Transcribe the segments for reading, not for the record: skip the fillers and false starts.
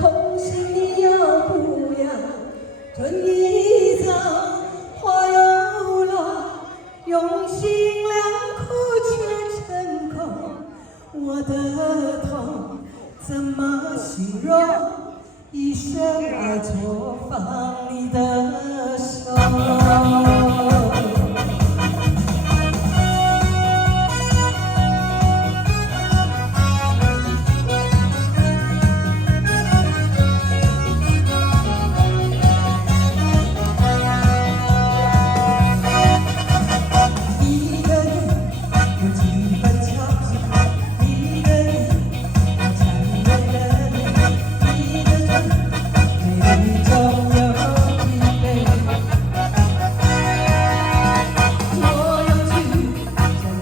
空心你要不要？春一走，花又落，用心良苦却成空。我的痛怎么形容？一生爱错放你的手。一生爱错放你的手。一个人有几分相思，一个人有残留的，一个人泪中有疲惫。我要去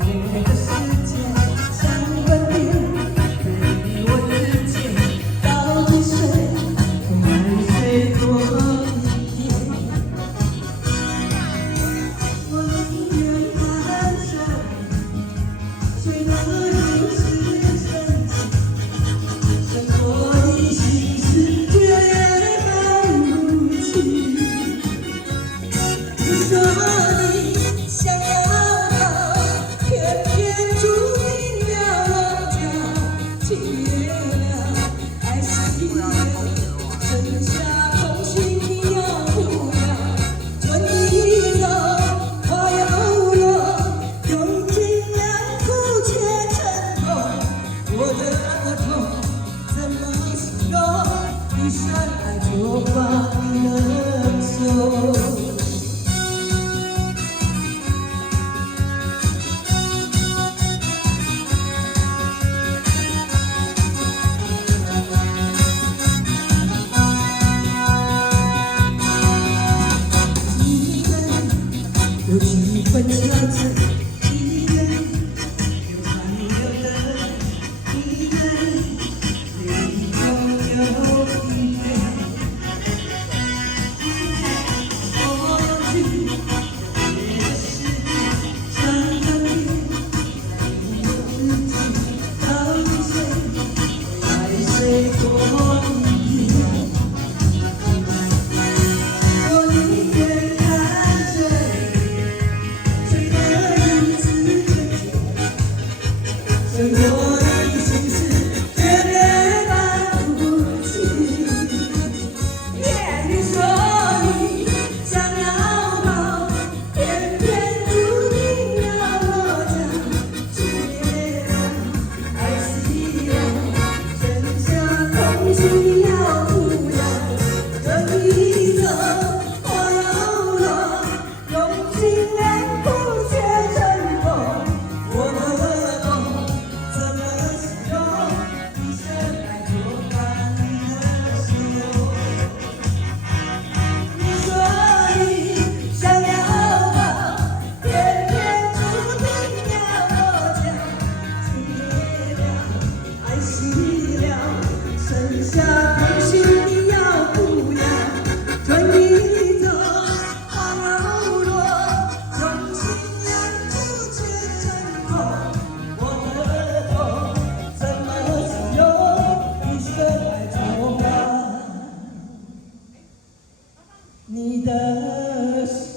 别的世界，想个遍我自己，到底谁爱谁多一点？我宁愿看着谁的影子深过你心事，却别来不及。你说你想要逃，偏偏注定要我将结了，爱死了，剩下空虚要不要？人一走，花又落，用心良苦却成空。我的痛怎么形容？一生爱错放你的手。你说你想要逃，偏偏注定要我将结了，爱死了，剩下空虚你要不要？春一走，花又落，用心良苦却成空。我的痛怎么形容？一生爱错放你的手。